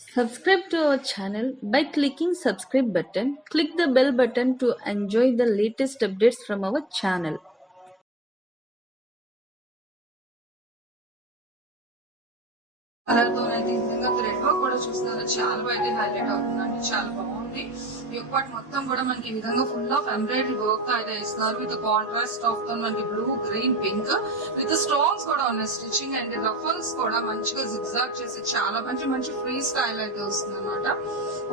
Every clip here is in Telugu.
Subscribe to our channel by clicking subscribe button. Click the bell button to enjoy the latest updates from our channel. Colour తో అయితే ఈ విధంగా థ్రెడ్ వర్క్ కూడా చూస్తున్నారు, చాలా అయితే హైలైట్ అవుతుందండి. చాలా బాగుంది. ఈ పార్ట్ మొత్తం కూడా మనకి ఈ విధంగా ఫుల్ ఆఫ్ ఎంబ్రాయిడరీ వర్క్ తో అయితే ఇస్తున్నారు. విత్ కాంట్రాస్ట్ ఆఫ్ తో మనకి blue, green, pink with stones కూడా ఉన్నాయి. స్టిచ్చింగ్ అండ్ రఫల్స్ కూడా మంచిగా జిగ్జాగ్ చేసి చాలా మంచి ఫ్రీ స్టైల్ అయితే వస్తుంది అనమాట.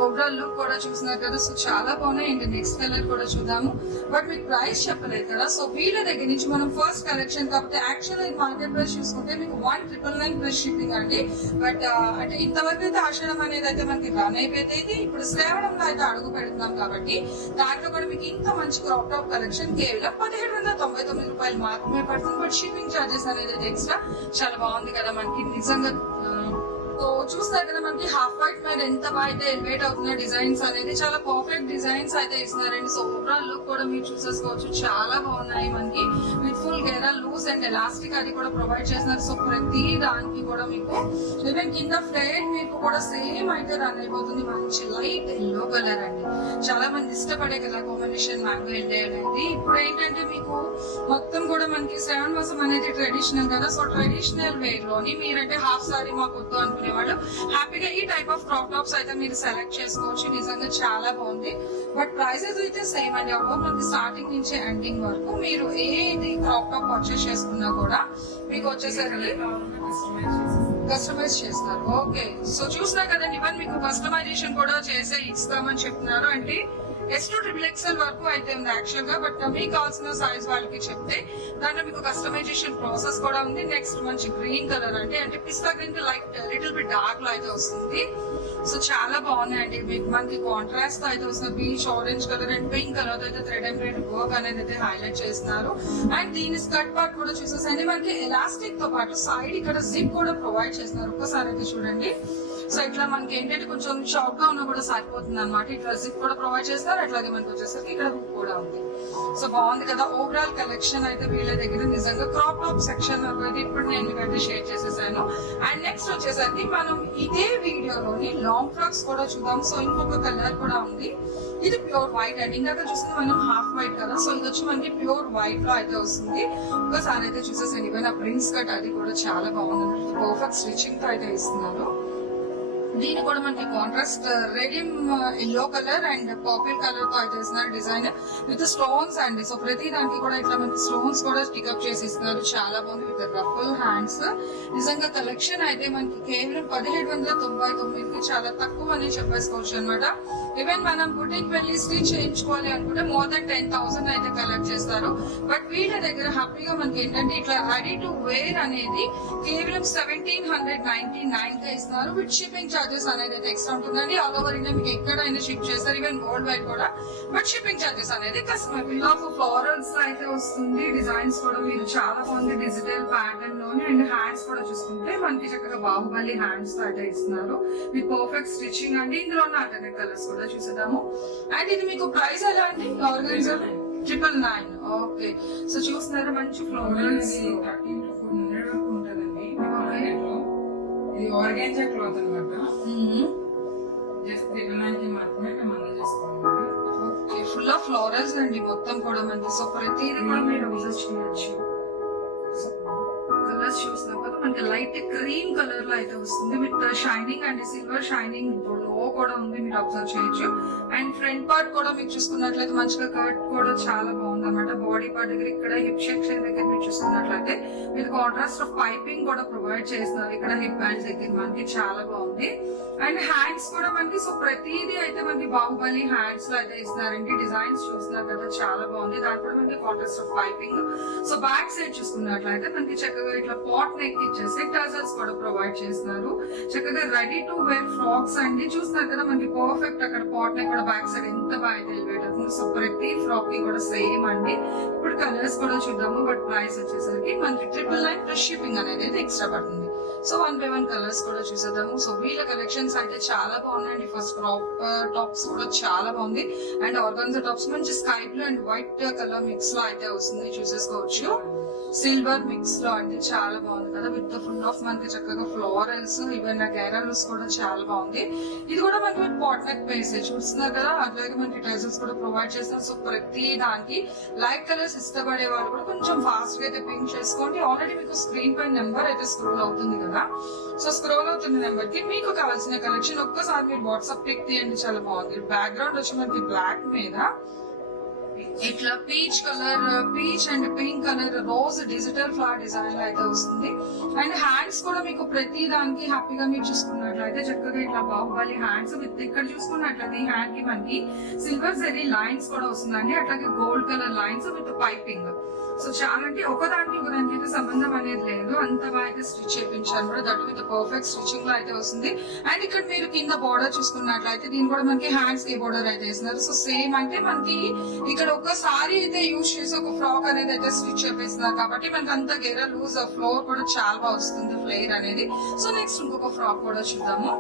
ఓవరాల్ లుక్ కూడా చూస్తున్నారు కదా, సో చాలా బాగున్నాయి. అండ్ నెక్స్ట్ కలర్ కూడా చూద్దాము. బట్ మీకు ప్రైస్ చెప్పలేదు కదా, సో వీళ్ళ దగ్గర నుంచి మనం ఫస్ట్ కలెక్షన్ కాబట్టి యాక్చువల్ మార్కెట్ ప్రైస్ చూసుకుంటే మీకు 1999 ప్లస్ షిప్పింగ్ అండి. బట్ అంటే ఇంతవరకు అయితే ఆషాఢం అనేది అయితే మనకి రన్ అయిపోయింది. ఇప్పుడు శ్రావణంలో అయితే అడుగు పెడుతున్నాం కాబట్టి దాంట్లో కూడా మీకు ఇంత మంచి క్రాప్ టాప్ కలెక్షన్ కేవలం 1799 రూపాయలు మాత్రమే పడుతుంది. బట్ షిప్పింగ్ చార్జెస్ అనేది ఎక్స్ట్రా. చాలా బాగుంది కదా మనకి నిజంగా. సో చూస్తారు కదా మనకి హాఫ్ వైట్ మీద ఎంత అయితే ఎలివేట్ అవుతున్న డిజైన్స్ అనేది చాలా పర్ఫెక్ట్ డిజైన్స్ అయితే ఇస్తున్నారండి. సో ఓవరాల్ లుక్ కూడా మీరు చూసేసుకోవచ్చు, చాలా బాగున్నాయి మనకి. With full ghera loose and elastic అది కూడా ప్రొవైడ్ చేస్తున్నారు. సో ప్రతి దానికి కూడా మీకు ఈవెన్ కింద ఫ్లేట్ మీకు కూడా సేమ్ అయితే రన్ అయిపోతుంది. మంచి లైట్ ఎల్లో కలర్ అండి, చాలా మంది ఇష్టపడే కలర్ కాంబినేషన్ మ్యాంగో ఎల్లో అనేది. ఇప్పుడు ఏంటంటే మీకు మొత్తం కూడా మనకి శ్రావణ మాసం అనేది ట్రెడిషనల్ కదా, సో ట్రెడిషనల్ వేర్ లోని మీరంటే హాఫ్ సారీ మాకు వద్దు అనుకునే వాళ్ళు హ్యాపీగా ఈ టైప్ ఆఫ్ క్రాప్ టాప్స్ అయితే మీరు సెలెక్ట్ చేసుకోవచ్చు. నిజంగా చాలా బాగుంది. బట్ ప్రైసెస్ అయితే సేమ్ అండి. అప్పుడు మనకి స్టార్టింగ్ నుంచి ఎండింగ్ వరకు మీరు ఏది క్రాప్ టాప్ పర్చేస్ చేసుకున్నా కూడా మీకు వచ్చేసరికి కస్టమైజ్ చేస్తారు. ఓకే, సో చూసినా కదండి, ఇవన్నీ మీకు కస్టమైజేషన్ కూడా చేసే ఇస్తామని చెప్తున్నారు. అంటే S2XXL వరకు అయితే ఉంది యాక్చువల్ గా. బట్ మీకు కావాల్సిన సైజ్ వాళ్ళకి చెప్తే దాంట్లో మీకు కస్టమైజేషన్ ప్రాసెస్ కూడా ఉంది. నెక్స్ట్ మంచి గ్రీన్ కలర్ అంటే పిస్తా గ్రీన్ కి లైట్ లిటిల్ బిట్ డార్క్ లో అయితే వస్తుంది. సో చాలా బాగున్నాయండి. మీకు మనకి కాంట్రాస్ట్ తో అయితే వస్తుంది. Peach, orange colour and pink colour తో అయితే థ్రెడ్ ఎంబ్రాయిడరీ వర్క్ అనేది అయితే హైలైట్ చేస్తున్నారు. అండ్ దీని స్కర్ట్ పార్ట్ కూడా చూసేసండి మనకి ఎలాస్టిక్ తో పాటు సైడ్ ఇక్కడ జిప్ కూడా ప్రొవైడ్ చేస్తున్నారు. ఒక్కసారి అయితే చూడండి. సో ఇట్లా మనకి ఏంటంటే కొంచెం షార్ట్ గా ఉన్నా కూడా సరిపోతుంది అనమాట. ఇట్లా జిప్ కూడా ప్రొవైడ్ చేస్తారు. అట్లాగే మనకి వచ్చేసరికి ఇక్కడ హుక్ కూడా ఉంది. సో బాగుంది కదా. ఓవరాల్ కలెక్షన్ అయితే వీళ్ళ దగ్గర నిజంగా క్రాప్ టాప్ సెక్షన్ అయితే ఇప్పుడు నేను మీకైతే షేర్ చేసేసాను. అండ్ నెక్స్ట్ వచ్చేసరికి మనం ఇదే వీడియోలోని లాంగ్ ఫ్రాక్స్ కూడా చూద్దాం. సో ఇంకొక కలర్ కూడా ఉంది. ఇది ప్యూర్ వైట్ అండి. ఇందాక చూస్తే మనం హాఫ్ వైట్ కదా, సో ఇది వచ్చి మనకి ప్యూర్ వైట్ లో అయితే వస్తుంది. ఒకసారి అయితే చూసేసాను. ఇవన్నీ ప్రిన్స్ కట్ అది కూడా చాలా బాగుంది. పర్ఫెక్ట్ స్టిచ్చింగ్ తో అయితే ఇస్తున్నారు. దీని కూడా మనకి contrast radium yellow colour and purple colour తో అయితే ఇస్తున్నారు డిజైన్ విత్ స్టోన్స్ అండి. సో ప్రతి దానికి కూడా ఇట్లా మనకి స్టోన్స్ కూడా స్టికప్ చేసి ఇస్తున్నారు. చాలా బాగుంది విత్ రఫుల్ హ్యాండ్స్. నిజంగా కలెక్షన్ అయితే మనకి కేవలం 1799కి చాలా తక్కువ అని చెప్పేసుకోవచ్చు అనమాట. ఈవెన్ మనం బుటిక్ వెళ్ళి స్టిచ్ చేయించుకోవాలి అనుకుంటే మోర్ దెన్ 10,000 అయితే కలెక్ట్ చేస్తారు. బట్ వీళ్ళ దగ్గర హ్యాపీగా మనకి ఏంటంటే ఇట్లా రెడీ టు వేర్ అనేది కేవలం 1799 గా ఇస్తున్నారు. విత్ షిప్పింగ్ చార్జెస్ అనేది అయితే ఎక్స్ట్రా ఉంటుందండి. ఆల్ ఓవర్ ఇండియా మీకు ఎక్కడైనా షిప్ చేస్తారు, ఈవెన్ వరల్డ్ వైడ్ కూడా. బట్ షిప్పింగ్ చార్జెస్ అనేది కస్టమర్ ఫ్లోరల్స్ అయితే వస్తుంది. డిజైన్స్ కూడా మీరు చాలా బాగుంది డిజిటల్ ప్యాటర్న్ లోని. అండ్ హ్యాండ్స్ కూడా చూసుకుంటే మనకి చక్కగా బాహుబలి హ్యాండ్స్ తో అయితే ఇస్తున్నారు విత్ పర్ఫెక్ట్ స్టిచ్చింగ్ అండి. ఇందులో ఉన్న ఆల్టర్నేట్ కలర్స్ కూడా చూసేద్దాము. అండ్ ఇది మీకు ప్రైస్ ఎలా అండి? ఆర్గనైజర్ 999. ఓకే, సో చూస్తున్నారా మంచి ఫ్లోరల్స్. 13 to 400 వరకు ఉంటదండి. ఇది ఆర్గాన్జా క్లాత్ అనమాట. జస్ట్ 39 మాత్రమే మేము అందజేస్తామండి. ఓకే, ఫుల్ ఆఫ్ ఫ్లోరల్స్ అండి మొత్తం కూడా మనకి. సో ప్రతిదీ కూడా మీరు విజిట్ చేయొచ్చు. కలర్స్ చూస్తున్నాం కదా, మనకి లైట్ క్రీమ్ కలర్ లో అయితే వస్తుంది with shining and silver shining లో కూడా ఉంది, మీరు అబ్జర్వ్ చేయొచ్చు. అండ్ ఫ్రంట్ పార్ట్ కూడా మీకు చూసుకున్నట్లయితే మంచిగా కట్ కూడా చాలా బాగుంది అనమాట. బాడీ పార్ట్ దగ్గర ఇక్కడ హిప్ సెక్షన్ దగ్గర మీరు చూసుకున్నట్లయితే విత్ కాంట్రాస్ట్ ఆఫ్ పైపింగ్ కూడా ప్రొవైడ్ చేస్తున్నారు. ఇక్కడ హిప్ బ్యాండ్స్ దగ్గర మనకి చాలా బాగుంది. అండ్ హ్యాండ్స్ కూడా మనకి సో ప్రతిదీ అయితే మనకి బాహుబలి హ్యాండ్స్ లో అయితే ఇస్తున్నారండి. డిజైన్స్ చూస్తున్నారు కదా, చాలా బాగుంది. దాని కూడా మనకి contrast of piping. So back side చూసుకున్నట్లయితే మనకి చక్కగా ఇట్లా పాట్ నెక్ ఇచ్చేసి టజల్స్ కూడా ప్రొవైడ్ చేస్తున్నారు. చక్కగా రెడీ టు వేర్ ఫ్రాక్స్ అండి. చూస్తున్నారు కదా మనకి పర్ఫెక్ట్ అక్కడ పాట్ నెక్ కూడా బ్యాక్ సైడ్ ఎంత బాగా అయితే ఎలివేట్ అవుతుంది. సో ప్రతి ఫ్రాక్ కి కూడా సేమ్ అండి. ఇప్పుడు కలర్స్ కూడా చూద్దాము. బట్ ప్రైస్ వచ్చేసరికి మనకి 999 ప్లస్ షిప్పింగ్ అనేది అయితే ఎక్స్ట్రా పడుతుంది. సో 1 by 1 కలర్స్ కూడా చూసేద్దాము. సో వీళ్ళ కలెక్షన్స్ అయితే చాలా బాగున్నాయండి. ఫస్ట్ క్రాప్ టాప్స్ కూడా చాలా బాగుంది. అండ్ ఆర్గాన్జా టాప్స్ మంచి sky blue and white colour mix లో అయితే వస్తుంది, చూసేసుకోవచ్చు. సిల్వర్ మిక్స్ లో అండి, చాలా బాగుంది కదా. విత్ ఫుల్ ఆఫ్ మనకి చక్కగా ఫ్లోరల్స్, ఈవెన్ గెరాల్స్ కూడా చాలా బాగుంది. ఇది కూడా మనకి పాట్ నెక్ బేస్ చూస్తున్నారు కదా, అట్లాగే మనకి టైజల్స్ కూడా ప్రొవైడ్ చేస్తారు. సో ప్రతి దానికి లైట్ కలర్స్ ఇష్టపడే వాళ్ళు కూడా కొంచెం ఫాస్ట్ గా అయితే పింక్ చేసుకోండి. ఆల్రెడీ మీకు స్క్రీన్ పై నెంబర్ అయితే స్క్రోల్ అవుతుంది కదా, సో స్క్రోల్ అవుతున్న నెంబర్ కి మీకు కావాల్సిన కలెక్షన్ ఒక్కసారి మీరు వాట్సాప్ పిక్ తీయండి. చాలా బాగుంది. బ్యాక్గ్రౌండ్ వచ్చి మనకి బ్లాక్ మీద ఇట్లా peach colour, peach and pink colour rose digital flower design లో అయితే వస్తుంది. అండ్ హ్యాండ్స్ కూడా మీకు ప్రతి దానికి హ్యాపీగా మీరు చూసుకున్నట్లయితే చక్కగా ఇట్లా బాహుబలి హ్యాండ్స్ విత్ ఇక్కడ చూసుకున్నట్లయితే ఈ హ్యాండ్ కి మనకి సిల్వర్ జెరీ లైన్స్ కూడా వస్తుందండి. అట్లాగే gold colour lines with piping. So చాలా అంటే ఒకదానికి ఒకదానికి అయితే సంబంధం అనేది లేదు, అంత బాగా అయితే స్టిచ్ చేయించారు కూడా. దట్ విత్ పర్ఫెక్ట్ స్టిచింగ్ లో అయితే వస్తుంది. అండ్ ఇక్కడ మీరు కింద బోర్డర్ చూసుకున్నట్లయితే దీని కూడా మనకి హ్యాండ్స్ కి బోర్డర్ అయితే వేస్తున్నారు. సో సేమ్ అంటే మనకి ఇక్కడ ఒకసారి అయితే యూజ్ చేసి ఒక ఫ్రాక్ అనేది అయితే స్టిచ్ చేపిస్తున్నారు కాబట్టి మనకి అంత గెర లూజ్ ఫ్లోర్ కూడా చాలా బాగా వస్తుంది, ఫ్లేర్ అనేది. సో నెక్స్ట్ ఇంకొక ఫ్రాక్ కూడా చూద్దాము.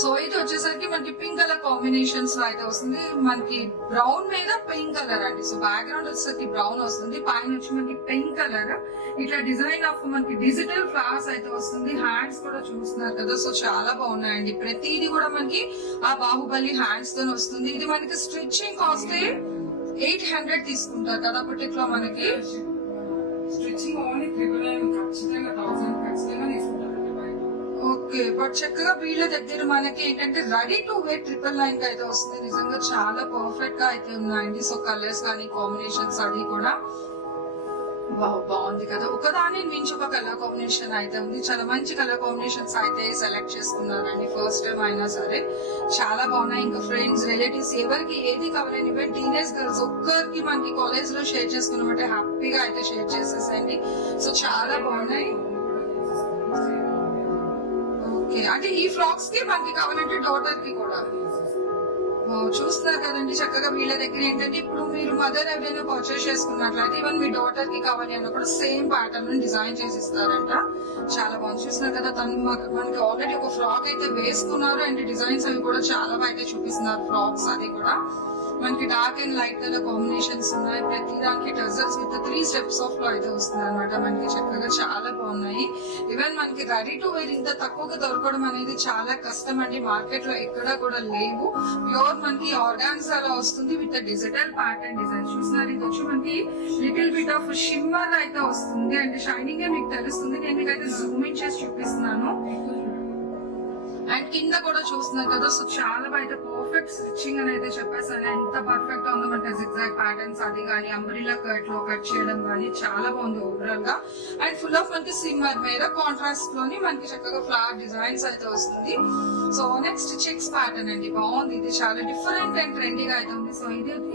సో ఇది వచ్చేసరికి మనకి పింక్ కలర్ కాంబినేషన్స్ లో అయితే వస్తుంది. మనకి బ్రౌన్ మీద పింక్ కలర్ అండి. సో బ్యాక్గ్రౌండ్ వచ్చేసరికి బ్రౌన్ వస్తుంది, పైన వచ్చి మనకి పింక్ కలర్ ఇట్లా డిజైన్ ఆఫ్ మనకి డిజిటల్ ఫ్లవర్స్ అయితే వస్తుంది. హ్యాండ్స్ కూడా చూస్తున్నారు కదా, సో చాలా బాగున్నాయండి. ప్రతిది కూడా మనకి ఆ బాహుబలి హ్యాండ్స్ తో వస్తుంది. ఇది మనకి స్టిచ్చింగ్ కాస్ట్ 800 తీసుకుంటారు కదా బుటిక్ లో మనకి. స్టిచ్చింగ్ ఓన్లీ 999, ఖచ్చితంగా 1000 ఖచ్చితంగా తీసుకుంటారు. ఓకే, బట్ చక్కగా వీళ్ళ దగ్గర మనకి ఏంటంటే రెడీ టు వేర్ 999 అయితే వస్తుంది. నిజంగా చాలా పర్ఫెక్ట్ గా అయితే ఉన్నాయండి. సో కలర్స్ కానీ కాంబినేషన్స్ అది కూడా బాగుంది కదా. ఒకదాని మించి ఒక కలర్ కాంబినేషన్ అయితే ఉంది. చాలా మంచి కలర్ కాంబినేషన్స్ అయితే సెలెక్ట్ చేసుకున్నారండి. ఫస్ట్ టైం అయినా సరే చాలా బాగున్నాయి. ఇంకా ఫ్రెండ్స్, రిలేటివ్స్ ఎవరికి ఏది కావాలని టీనేజ్ గర్ల్స్ ఒక్కరికి మనకి కాలేజ్ లో షేర్ చేసుకున్నామంటే హ్యాపీగా అయితే షేర్ చేసేసండి. సో చాలా బాగున్నాయి. ఓకే, అంటే ఈ ఫ్రాక్స్ కి మనకి కావాలంటే డాటర్ కి కూడా చూస్తున్నారు కదండి. చక్కగా వీళ్ళ దగ్గర ఏంటంటే ఇప్పుడు మీరు మదర్ ఎవరైనా పర్చేస్ చేసుకున్నట్లయితే ఈవెన్ మీ డాటర్ కి కావాలి అన్న కూడా సేమ్ ప్యాటర్న్ డిజైన్ చేసి ఇస్తారంట. చాలా బాగుంది. చూస్తున్నారు కదా, తను మనకి ఆల్రెడీ ఒక ఫ్రాక్ అయితే వేసుకున్నారు. అండ్ డిజైన్స్ అవి కూడా చాలా బాగా అయితే చూపిస్తున్నారు. ఫ్రాక్స్ అది కూడా మనకి dark and light colour combinations ఉన్నాయి. ప్రతి దానికి టజల్స్ విత్ 3 స్టెప్స్ ఆఫ్ లో అయితే వస్తుంది అనమాట. మనకి చక్కగా చాలా బాగున్నాయి. ఈవెన్ మనకి రెడీ టు వేర్ ఇంత తక్కువగా దొరకడం అనేది చాలా కష్టం అండి. మార్కెట్ లో ఎక్కడా కూడా లేవు. ప్యూర్ మనకి ఆర్గాన్జా లా వస్తుంది విత్ డిజిటల్ ప్యాటర్న్ డిజైన్. చూస్తున్నారు, ఇది వచ్చి మనకి లిటిల్ బిట్ ఆఫ్ షిమ్మర్ అయితే వస్తుంది. అంటే షైనింగ్ మీకు తెలుస్తుంది. నేను మీకు అయితే జూమింగ్ చేసి చూపిస్తున్నాను. అండ్ కింద కూడా చూస్తున్నారు కదా, సో చాలా బయట పర్ఫెక్ట్ స్టిచ్చింగ్ అని అయితే చెప్పేసాను. ఎంత పర్ఫెక్ట్ గా ఉందో మనకి జిగ్జాగ్ ప్యాటర్న్స్ అది కానీ అంబ్రిల్లా కట్ లో కట్ చేయడం కానీ చాలా బాగుంది ఓవరాల్ గా. అండ్ ఫుల్ ఆఫ్ మనకి సిమ్మర్ మీద కాంట్రాస్ట్ లోని మనకి చక్కగా ఫ్లవర్ డిజైన్స్ అయితే వస్తుంది. సో నెక్స్ట్ చెక్స్ ప్యాటర్న్ అండి, బాగుంది. ఇది చాలా డిఫరెంట్ అండ్ ట్రెండీగా అయితే ఉంది. సో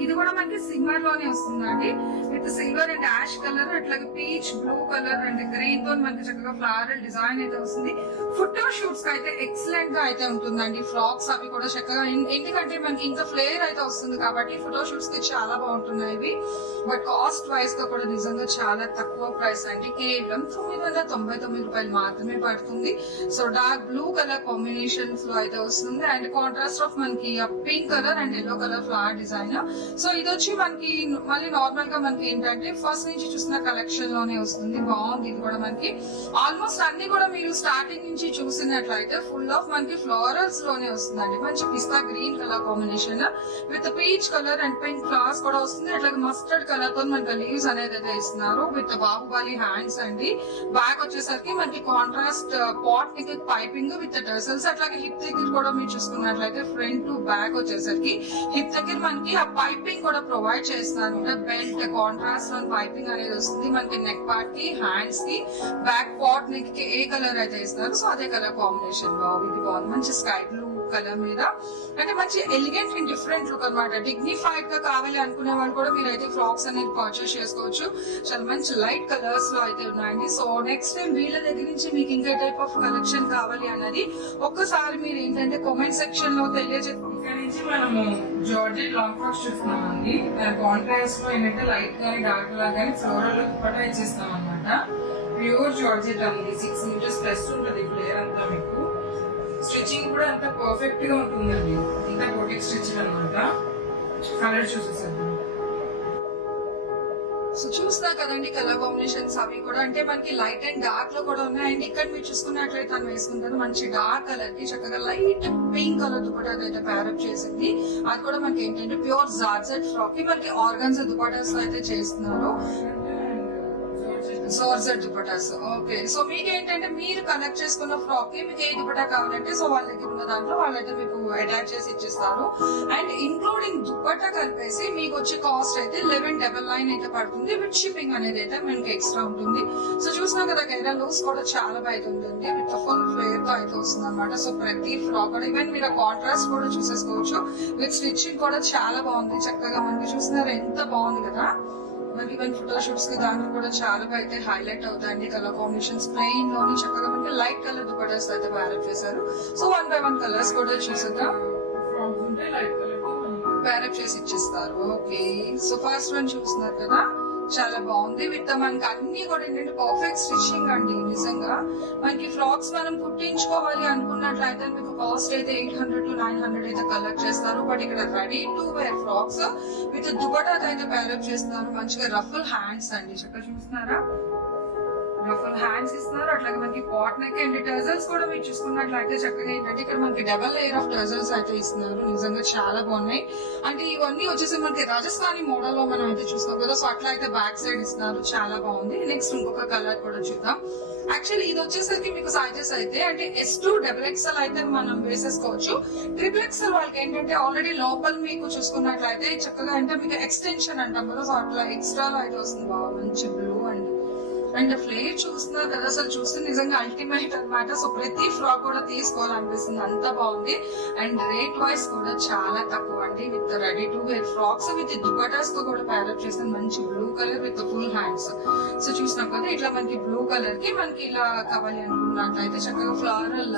ఇది కూడా మనకి సిమ్మర్ లోనే వస్తుందండి with silver and ash colour, అట్లాగే peach blue colour and green తో మనకి చక్కగా ఫ్లవరల్ డిజైన్ అయితే వస్తుంది. ఫోటో షూట్స్ కి అయితే ఎక్సలెంట్ గా అయితే ఉంటుందండి. ఫ్రాక్స్ అవి కూడా చక్కగా, ఎందుకంటే మనకి ఇంత ఫ్లేర్ అయితే వస్తుంది కాబట్టి ఫోటో షూట్స్ కి చాలా బాగుంటున్నాయి ఇవి. బట్ కాస్ట్ వైజ్ గా కూడా నిజంగా చాలా తక్కువ ప్రైస్ అండి. కేవలం 999 రూపాయలు మాత్రమే పడుతుంది. So dark blue colour combinations లో అయితే వస్తుంది. అండ్ కాంట్రాస్ట్ ఆఫ్ మనకి pink colour and yellow colour flower design. So ఇది వచ్చి మనకి మళ్ళీ నార్మల్ గా మనకి ఏంటంటే ఫస్ట్ నుంచి చూసిన కలెక్షన్ లోనే వస్తుంది. బాగుంది. ఇది కూడా మనకి ఆల్మోస్ట్ అన్ని కూడా మీరు స్టార్టింగ్ నుంచి చూసినట్లయితే ఫుల్ ఆఫ్ మనకి ఫ్లోరల్స్ లోనే వస్తుందండి. మంచి pista green colour combination with peach colour and pink flowers కూడా వస్తుంది. అట్లాగే మస్టర్డ్ కలర్ తో మనకి లీవ్స్ అనేది అయితే ఇస్తున్నారు విత్ బాహుబలి హ్యాండ్స్ అండి. బ్యాక్ వచ్చేసరికి మనకి contrast pot neck piping with tassels. అట్లాగే హిప్ దగ్గర కూడా మీరు చూసుకున్నట్లయితే ఫ్రంట్ టు బ్యాక్ వచ్చేసరికి హిప్ దగ్గర మనకి ఆ పైపింగ్ కూడా ప్రొవైడ్ చేస్తున్నారు. బెల్ట్ కాంట్రాస్ట్ పైపింగ్ అనేది వస్తుంది. మనకి నెక్ పార్ట్ కి, హ్యాండ్స్ కి, బ్యాక్ పాట్ నెక్ కి ఏ కలర్ అయితే ఇస్తున్నారు సో అదే కలర్ కాంబినేషన్. ఇది బాగుంది. మంచి స్కై బ్లూ కలర్ మీద అంటే మంచి ఎలిగెంట్ అండ్ డిఫరెంట్ లుక్ అనమాట. డిగ్నిఫైడ్ గా కావాలి అనుకునే వాళ్ళు కూడా మీరు అయితే ఫ్రాక్స్ అనేది పర్చేస్ చేసుకోవచ్చు. చాలా మంచి లైట్ కలర్స్ లో అయితే ఉన్నాయండి. సో నెక్స్ట్ టైం వీళ్ళ దగ్గర నుంచి మీకు ఇంకా టైప్ ఆఫ్ కలెక్షన్ కావాలి అన్నది ఒక్కసారి మీరు ఏంటంటే కామెంట్ సెక్షన్ లో తెలియజేయండి. ఇక్కడ నుంచి మనము జార్జెట్ లాంగ్ ఫ్రాక్స్ చూస్తున్నామండి. దాని కాంట్రాస్ట్ లో ఏంటంటే లైట్ కానీ డార్క్ లా కానీ ఫ్లోరల్ దుపట్టా ఇచ్చేస్తాం అనమాట. ప్యూర్ జార్జెట్ అండి. 6 ఇంచెస్ ప్లస్ ఉంటుంది ఫ్లేర్ అంతా. మీకు స్టిచ్చింగ్ కూడా అంత పర్ఫెక్ట్ గా ఉంటుందండి. ఇంత బొటిక్ స్టిచ్చింగ్ అనమాట. కలర్ చూసేసాను. సో చూస్తున్నా కదండి కలర్ కాంబినేషన్స్ అవి కూడా అంటే మనకి లైట్ అండ్ డార్క్ లో కూడా ఉన్నాయండి. ఇక్కడ మీరు చూసుకున్నట్లయితే తను వేసుకుంటారు మంచి డార్క్ కలర్ కి చక్కగా లైట్ పింక్ కలర్ దుపట్టా అయితే ప్యారప్ చేసింది. అది కూడా మనకి ఏంటంటే ప్యూర్ జార్జెట్ ఫ్రాక్ కి మనకి ఆర్గన్జా దుపట్టాస్ అయితే చేస్తున్నారు. జార్జెట్ దుపట్టాస్. ఓకే, సో మీకు ఏంటంటే మీరు కనెక్ట్ చేసుకున్న ఫ్రాక్ కి మీకు ఏ దుపట్టా కావాలంటే సో వాళ్ళ దగ్గర ఉన్న దాంట్లో వాళ్ళైతే మీకు అటాచ్ చేసి ఇచ్చిస్తారు. అండ్ ఇంక్లూడింగ్ దుపట్టా కలిపేసి మీకు వచ్చే కాస్ట్ అయితే 1199 అయితే పడుతుంది. విత్ షిప్పింగ్ అనేది అయితే మనకి ఎక్స్ట్రా ఉంటుంది. సో చూసినా కదా గైరా లూస్ కూడా చాలా బయట ఉంటుంది. విత్ ఫుల్ ఫ్లేర్ తో అయితే వస్తుంది అనమాట. సో ప్రతి ఫ్రాక్ కూడా ఈవెన్ మీరు కాంట్రాస్ట్ కూడా చూసేసుకోవచ్చు. విత్ స్టిచ్చింగ్ కూడా చాలా బాగుంది. చక్కగా మనకి చూస్తున్నారు ఎంత బాగుంది కదా. మనకి ఈవెన్ ఫోటో షూట్స్ కి దానికి కూడా చాలా అయితే హైలైట్ అవుతాయండి. కలర్ కాంబినేషన్స్ ప్లెయిన్ లోని చక్కగా మనకి లైట్ కలర్ దుపట్టాస్ అయితే ప్యారప్ చేశారు. సో 1 by 1 కలర్స్ కూడా చూసేద్దాం. ప్యారప్ చేసి ఇచ్చేస్తారు. ఓకే, సో ఫస్ట్ వన్ చూస్తున్నారు కదా చాలా బాగుంది. విత్ మనకి అన్ని కూడా ఏంటంటే పర్ఫెక్ట్ స్టిచ్చింగ్ అండి. నిజంగా మనకి ఫ్రాక్స్ మనం కుట్టించుకోవాలి అనుకున్నట్లయితే మీకు కాస్ట్ అయితే 800 to 900 అయితే కలెక్ట్ చేస్తారు. బట్ ఇక్కడ ready to wear frocks with dupatta అయితే ప్యారప్ చేస్తున్నారు. మంచిగా రఫుల్ హ్యాండ్స్ అండి. చక్కగా చూస్తున్నారా రఫుల్ హ్యాండ్స్ ఇస్తున్నారు. అట్లాగే మనకి పాట్ నెక్ అండ్ టజల్స్ కూడా మీరు చూసుకున్నట్లయితే చక్కగా ఏంటంటే ఇక్కడ మనకి డబల్ లేయర్ ఆఫ్ టజల్స్ అయితే ఇస్తున్నారు. నిజంగా చాలా బాగున్నాయి. అంటే ఇవన్నీ వచ్చేసి మనకి రాజస్థానీ మోడల్ లో మనం అయితే చూస్తాం కదా. సో అట్లా అయితే బ్యాక్ సైడ్ ఇస్తున్నారు. చాలా బాగుంది. నెక్స్ట్ ఇంకొక కలర్ కూడా చూద్దాం. యాక్చువల్లీ ఇది వచ్చేసరికి మీకు సైజెస్ అయితే అంటే S2 XXL అయితే మనం వేసేసుకోవచ్చు. XXL వాళ్ళకి ఏంటంటే ఆల్రెడీ లోపల మీకు చూసుకున్నట్లయితే చక్కగా అంటే మీకు ఎక్స్టెన్షన్ అంటాం కదా. సో అట్లా ఎక్స్ట్రా అయితే వస్తుంది. బాగా మంచి బ్లూ అండ్ ఫ్లేర్ చూస్తున్నారు కదా. అసలు చూస్తే నిజంగా అల్టిమేట్ అనమాట. సో ప్రతి ఫ్రాక్ కూడా తీసుకోవాలనిపిస్తుంది. అంత బాగుంది. అండ్ రేట్ వైస్ కూడా చాలా తక్కువ అండి. With ready to wear frocks with dupattas తో కూడా ప్యారప్ చేసిన మంచి blue colour with full hands. So చూసినాం కదా ఇట్లా మనకి బ్లూ కలర్ కి మనకి ఇలా కావాలి అనుకున్నట్లయితే చక్కగా ఫ్లోరల్.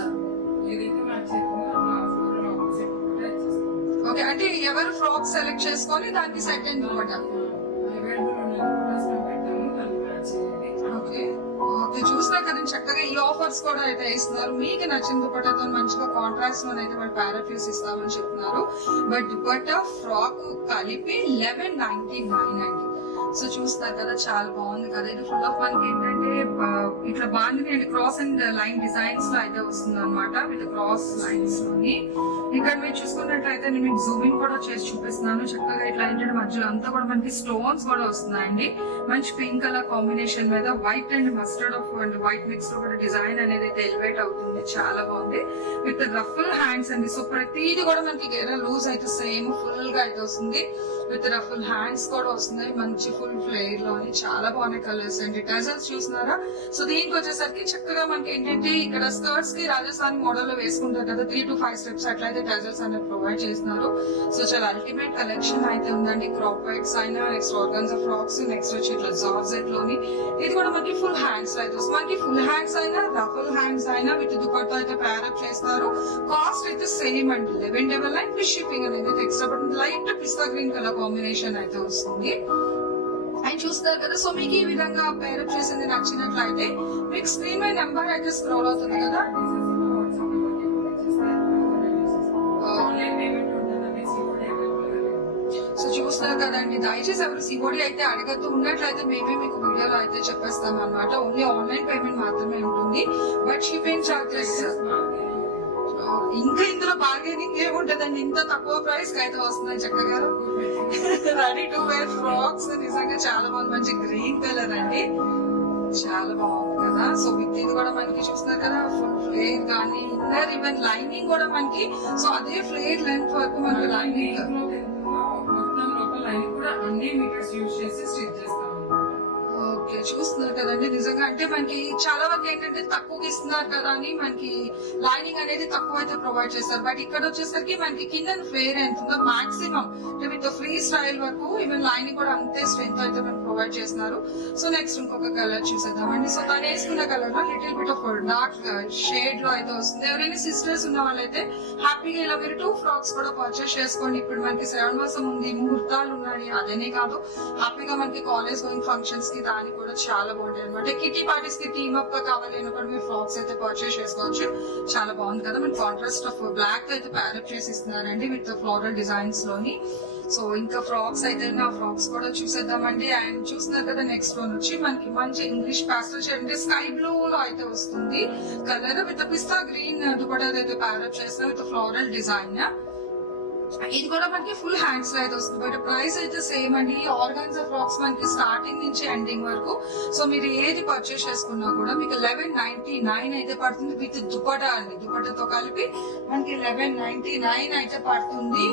ఓకే, అంటే ఎవరు ఫ్రాక్ సెలెక్ట్ చేసుకొని దానికి సెట్ అయిన దుపట్టా. ఓకే, చూసినా కదా చక్కగా ఈ ఆఫర్స్ కూడా అయితే ఇస్తున్నారు. మీకు నచ్చిన దుపట్టాతో మంచిగా కాంట్రాస్ట్ లో అయితే వాళ్ళు ప్యారప్ చేసి ఇస్తామని చెప్తున్నారు. బట్ దుపట్టా ఫ్రాక్ కలిపి 1199 అండి. సో చూస్తారు కదా చాలా బాగుంది కదా. ఇది ఫుల్ ఆఫ్ మనకి ఏంటంటే ఇట్లా బాగుంది and cross and line designs లో అయితే వస్తుంది అనమాట. విత్ క్రాస్ లైన్స్ లోని ఇక్కడ మీరు చూసుకున్నట్లయితే నేను మీకు జూమింగ్ కూడా చేసి చూపిస్తున్నాను. చక్కగా ఇట్లా ఏంటంటే మధ్యలో అంతా కూడా మనకి స్టోన్స్ కూడా వస్తున్నాయండి. మంచి పింక్ కలర్ కాంబినేషన్ మీద white and mustard of and white mix లో కూడా డిజైన్ అనేది అయితే ఎలివేట్ అవుతుంది. చాలా బాగుంది. విత్ రఫుల్ హ్యాండ్స్ అండి. సో ప్రతిది కూడా మనకి గేరా లూజ్ అయితే సేమ్ ఫుల్ గా అయితే వస్తుంది. విత్ రఫుల్ హ్యాండ్స్ కూడా వస్తున్నాయి. మంచి ఫుల్ ఫ్లేర్ లోని చాలా బాగున్నాయి కలర్స్ అండి. టజల్స్ చూస్తున్నారా. సో దీనికి వచ్చేసరికి చక్కగా మనకి ఏంటంటే ఇక్కడ స్కర్ట్స్ కి రాజస్థానీ మోడల్ లో వేసుకుంటారు కదా 3 to 5 స్టెప్స్ అట్లయితే టజల్స్ అనేది ప్రొవైడ్ చేస్తున్నారు. సో చాలా అల్టిమేట్ కలెక్షన్ అయితే ఉందండి. క్రాప్ వైట్స్ అయినా నెక్స్ట్ ఆర్గన్జా ఫ్రాక్స్ నెక్స్ట్ వచ్చి ఇట్లా జార్జెట్ లోని ఇది కూడా మనకి ఫుల్ హ్యాండ్స్ అయితే వస్తుంది. మనకి ఫుల్ హ్యాండ్స్ అయినా రఫుల్ హ్యాండ్స్ అయినా విత్ దుపట్టా అయితే ప్యారప్ చేస్తారు. కాస్ట్ అయితే సేమ్ అండి 1199 విత్ షిప్పింగ్ అనేది ఎక్స్ట్రా పడుతుంది. లైట్ పిస్తా గ్రీన్ కలర్ కాంబినేషన్ అయితే వస్తుంది. అండ్ చూస్తారు కదా. సో మీకు ఈ విధంగా పేరప్ చేసింది నచ్చినట్లయితే మీకు స్క్రీన్ పై నెంబర్ అయితే స్క్రోల్ అవుతుంది కదా. సో చూస్తారు కదండి. దయచేసి ఎవరు సిఓడి అయితే అడగద్దు. ఉన్నట్లయితే మేమే మీకు వీడియోలో అయితే చెప్పేస్తాం అనమాట. ఓన్లీ ఆన్లైన్ పేమెంట్ మాత్రమే ఉంటుంది. బట్ షిప్పింగ్ చార్జెస్ ఇంకా ఇందులో బార్గెనింగ్ ఏముంటదండి. ఇంత తక్కువ ప్రైస్ కి అయితే వస్తున్నాయి చక్కగా. రెడీ టు వేర్ ఫ్రాక్స్ నిజంగా చాలా బాగుంది. మంచి గ్రీన్ కలర్ అండి. చాలా బాగుంది కదా. సో విత్ ఇది కూడా మనకి చూస్తున్నారు కదా ఫుల్ ఫ్లేర్ కానీ ఇన్నర్ ఈవెన్ లైనింగ్ కూడా మనకి సో అదే ఫ్లేర్ లెంత్ వరకు మనకి లైనింగ్ కూడా అన్ని మీటర్స్ యూజ్ చేసి స్టిచ్ చేస్తాం. ఓకే, చూస్తున్నారు కదండి. నిజంగా అంటే మనకి చాలా వరకు ఏంటంటే తక్కువ ఇస్తున్నారు కదా అని మనకి లైనింగ్ అనేది తక్కువ అయితే ప్రొవైడ్ చేస్తారు. బట్ ఇక్కడ వచ్చేసరికి మనకి కింద ఫ్లేర్ ఎంత ఉందో మాక్సిమం విత్ ఫ్రీ స్టైల్ వరకు ఈవెన్ లైనింగ్ కూడా అంతే స్ట్రెంత్ అయితే మనకి ప్రొవైడ్ చేస్తున్నారు. సో నెక్స్ట్ ఇంకొక కలర్ చూసేద్దామండి. సో తను వేసుకున్న కలర్ లో little bit of dark shade లో అయితే వస్తుంది. ఎవరైనా సిస్టర్స్ ఉన్న వాళ్ళైతే హ్యాపీగా ఇలా మీరు 2 ఫ్రాక్స్ కూడా పర్చేస్ చేసుకోండి. ఇప్పుడు మనకి శ్రావణ మాసం ఉంది, ముహూర్తాలు ఉన్నాయి. అదేనే కాదు హ్యాపీగా మనకి కాలేజ్ గోయింగ్ ఫంక్షన్స్ కి దానికి కూడా చాలా బాగుంటాయి అనమాట. కిటీ పార్టీస్ కి టీమ్ అప్ గా కావాలి అనుకోండి మీరు ఫ్రాక్స్ అయితే పర్చేస్ చేసుకోవచ్చు. చాలా బాగుంది కదా. మనకి కాంట్రాస్ట్ ఆఫ్ బ్లాక్ అయితే ప్యారప్ చేసి ఇస్తున్నారండి విత్ ఫ్లోరల్ డిజైన్స్ లోని. సో ఇంకా ఫ్రాక్స్ అయితే నా ఫ్రాక్స్ కూడా చూసేద్దామండి. అండ్ చూస్తున్నారు కదా నెక్స్ట్ వన్ వచ్చి మనకి మంచి ఇంగ్లీష్ ప్యాస్టల్ షేడ్ అంటే స్కై బ్లూ లో అయితే వస్తుంది colour with pista green dupatta అయితే ప్యారప్ చేసిన విత్ ఫ్లోరల్ డిజైన్. ఇది కూడా మనకి ఫుల్ హ్యాండ్స్ లో అయితే వస్తుంది. బట్ ప్రైస్ అయితే సేమ్ అండి. ఆర్గాన్జా ఫ్రాక్స్ మనకి స్టార్టింగ్ నుంచి ఎండింగ్ వరకు సో మీరు ఏది పర్చేస్ చేసుకున్నా కూడా మీకు 1199 అయితే పడుతుంది విత్ దుపట్టా అండి. దుపట్టాతో కలిపి మనకి 1199 అయితే పడుతుంది.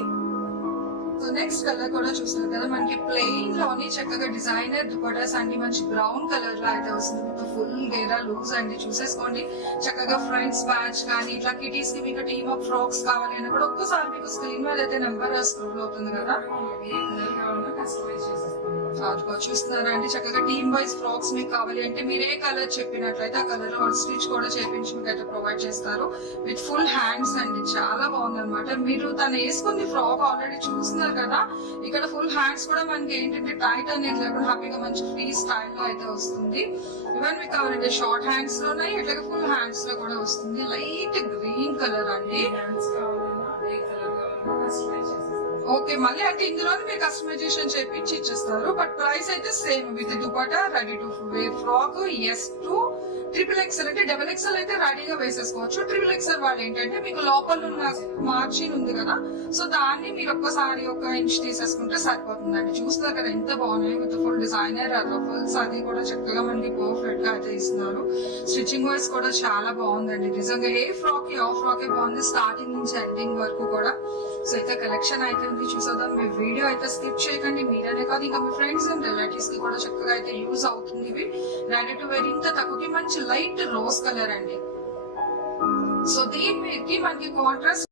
సో నెక్స్ట్ కలర్ కూడా చూస్తున్నారు కదా మనకి ప్లెయిన్ లోని చక్కగా డిజైనర్ దుపట్టాస్ అండి. మంచి బ్రౌన్ కలర్ లో అయితే వస్తుంది విత్ ఫుల్ గేరా లూజ్ అండి. చూసేసుకోండి చక్కగా ఫ్రెండ్స్ బ్యాచ్ కానీ ఇట్లా కిటీస్ కి మీకు టీమ్ అప్ ఫ్రాక్స్ కావాలి అని కూడా ఒక్కసారి మీకు స్క్రీన్ మీద అయితే నెంబర్ స్క్రోల్ అవుతుంది కదా, ఏ కలర్ కావాలన్నా కస్టమైజ్ చేసేస్తాం. అదిగో చూస్తున్నారా అండి చక్కగా టీమ్ వైజ్ ఫ్రాక్స్ మీకు కావాలి అంటే మీరు ఏ కలర్ చెప్పినట్లయితే ఆ కలర్ లో స్టిచ్ కూడా చేపించి మీకు అయితే ప్రొవైడ్ చేస్తారు విత్ ఫుల్ హ్యాండ్స్ అండి. చాలా బాగుంది అనమాట. మీరు తను వేసుకుంది ఫ్రాక్ ఆల్రెడీ చూస్తున్నారు కదా, ఇక్కడ ఫుల్ హ్యాండ్స్ కూడా మనకి ఏంటంటే టైట్ అనేది లేకుండా హ్యాపీగా మంచి ఫ్రీ స్టైల్ లో అయితే వస్తుంది. ఈవెన్ మీకు కావాలంటే షార్ట్ హ్యాండ్స్ లో ఉన్నాయి, ఇట్లాగే ఫుల్ హ్యాండ్స్ లో కూడా వస్తుంది. లైట్ గ్రీన్ కలర్ అండి. హ్యాండ్స్ కావాలన్నా ఏ కలర్ కావాలన్నా కస్టమైజ్ చేసేస్తాం. ఓకే మళ్ళీ అంటే ఇందులోనే మీరు కస్టమైజేషన్ చేపించి ఇచ్చేస్తారు. బట్ ప్రైస్ అయితే same with dupatta ready to wear frock. S to XXL అంటే XXL అయితే రెడీగా వేసేసుకోవచ్చు. XXL వాళ్ళు ఏంటంటే మీకు లోపల ఉన్న మార్జిన్ ఉంది కదా, సో దాన్ని మీరు ఒక్కసారి 1 ఇంచ్ తీసేసుకుంటే సరిపోతుందండి. చూస్తున్నారు కదా ఎంత బాగున్నాయి విత్ ఫుల్ డిజైనర్ రఫల్స్ అది కూడా చక్కగా మనకి పర్ఫెక్ట్ గా అయితే ఇస్తున్నారు. స్టిచ్చింగ్ వైజ్ కూడా చాలా బాగుందండి. నిజంగా ఏ ఫ్రాక్ కి ఆ ఫ్రాక్ బాగుంది స్టార్టింగ్ నుంచి ఎండింగ్ వరకు కూడా. సో అయితే కలెక్షన్ అయితే ఉంది చూసేద్దాం. మీ వీడియో అయితే స్కిప్ చేయకండి. మీరనే కాదు ఇంకా మీ ఫ్రెండ్స్ అండ్ రిలేటివ్స్ కి కూడా చక్కగా అయితే యూజ్ అవుతుంది. ఇవి రెడీ టు వేర్ ఇంత తక్కువకి మంచి లైట్ రోజ్ కలర్ అండి. సో దీనికి మనకి కాంట్రాస్ట్